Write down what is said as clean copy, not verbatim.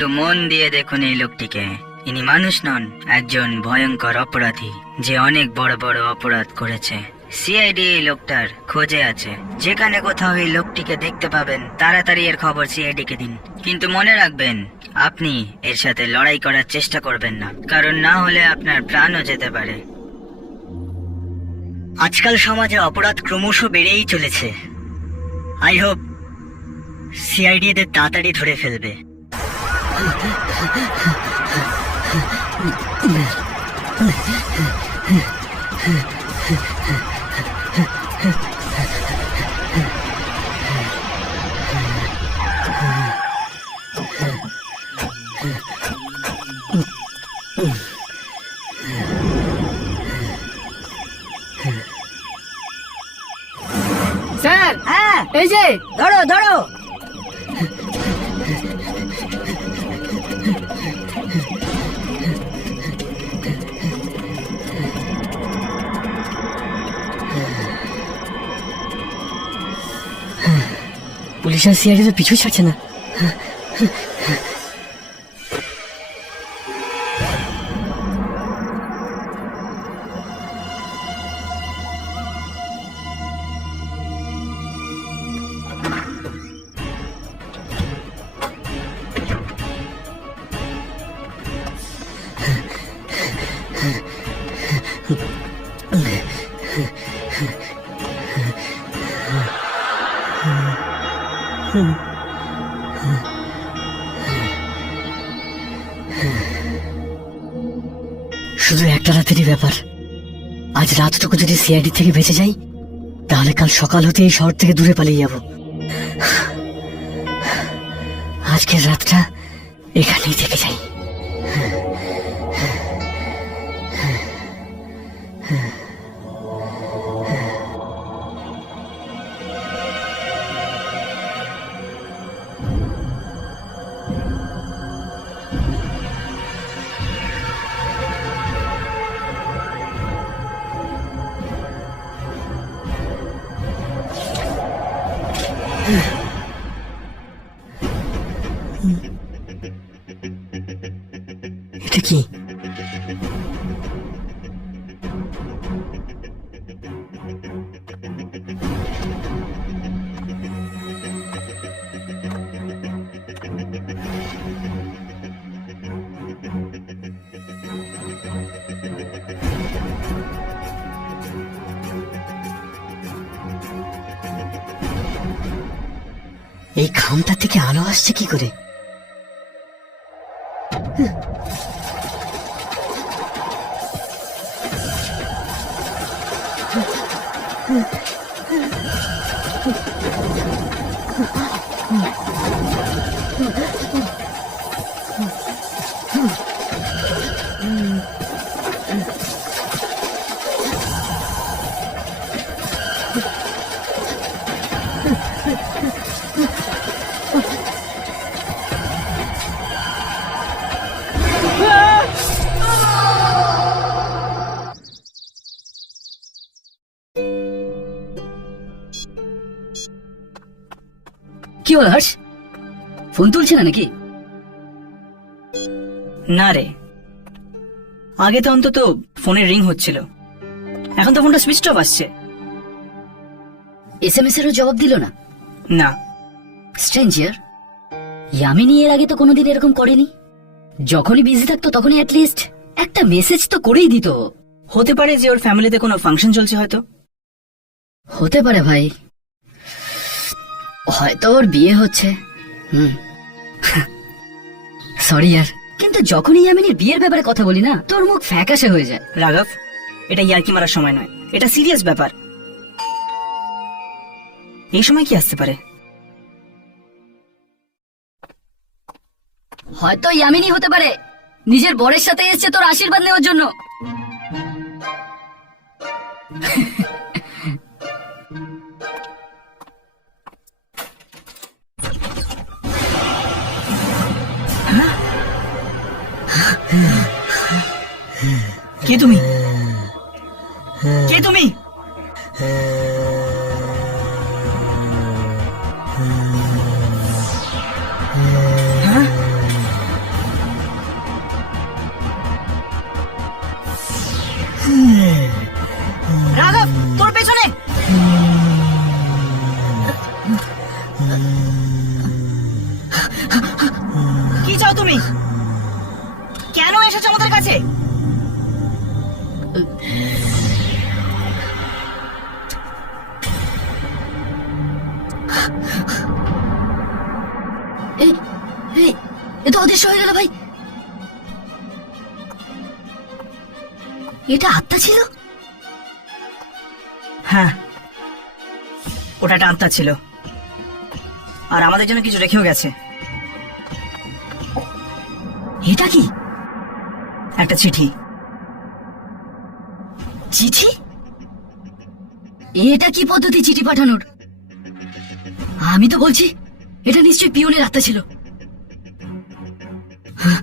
একটু মন দিয়ে দেখুন এই লোকটিকে। ইনি মানুষ নন, একজন ভয়ঙ্কর অপরাধী যে অনেক বড় বড় অপরাধ করেছে। সিআইডি এই লোকটার খোঁজে আছে। যেখানে কোথাও এই লোকটিকে দেখতে পাবেন তাড়াতাড়ি এর খবর সিআইডি কে দিন। কিন্তু মনে রাখবেন, আপনি এর সাথে লড়াই করার চেষ্টা করবেন না, কারণ না হলে আপনার প্রাণও যেতে পারে। আজকাল সমাজে অপরাধ ক্রমশ বেড়েই চলেছে। আই হোপ সিআইডি এদের তাড়াতাড়ি ধরে ফেলবে। স্যার, হ্যাঁ, এই যে ধরো ধরো। পুলিশ আর সিআইডি তো পিছু ছাড়ছে না। শুধু একটা রাতেরই ব্যাপার। আজ রাতটুকু যদি সিআইডি থেকে বেঁচে যাই, তাহলে কাল সকাল হতে এই শহর থেকে দূরে পালিয়ে যাব। আজকের রাতটা এখানেই থেকে যাই। এটা কি? এই খামটা থেকে আলো আসছে কি করে? কি হলো হর্ষ? ফোন তুলছে না নাকি? না রে, আগে তো অন্তত ফোনের রিং হচ্ছিল, এখন তো ফোনটা সুইচ অফ আসছে। এসএমএস এরও জবাব দিল না? না। স্ট্রেঞ্জার। ইয়ামিনী এর আগে তো কোনোদিন এরকম করেনি। যখনই বিজি থাকতো তখনই অ্যাটলিস্ট একটা মেসেজ তো করেই দিত। হতে পারে যে ওর ফ্যামিলিতে কোনো ফাংশন চলছে হয়তো। হতে পারে ভাই, হয়তো ওর বিয়ে হচ্ছে। সরি ইয়ার, কিন্তু যখনই ইয়ামিনীর বিয়ের ব্যাপারে কথা বলি না, তোর মুখ ফ্যাকাশে হয়ে যায়। রাঘব, এটা ইয়ার্কি মারার সময় নয়, এটা সিরিয়াস ব্যাপার। এই সময় কি আসতে পারে? হয়তো ইয়ামিনী হতে পারে, নিজের বরের সাথে এসেছে তোর আশীর্বাদ নেওয়ার জন্য। কে তুমি? কে তুমি? রাঘব, তোর পেছনে। কি চাও তুমি? কেন এসেছো আমাদের কাছে? এই এই এ তো অদৃশ্য হয়ে গেল ভাই। এটা আত্মা ছিল? হ্যাঁ, ওটা একটা আত্মা ছিল, আর আমাদের জন্য কিছু রেখেও গেছে। এটা কি? একটা চিঠি। চিঠি? এটা কি পদ্ধতি চিঠি পাঠানোর? আমি তো বলছি এটা নিশ্চয়ই পিয়নের আত্মা ছিল। হ্যাঁ,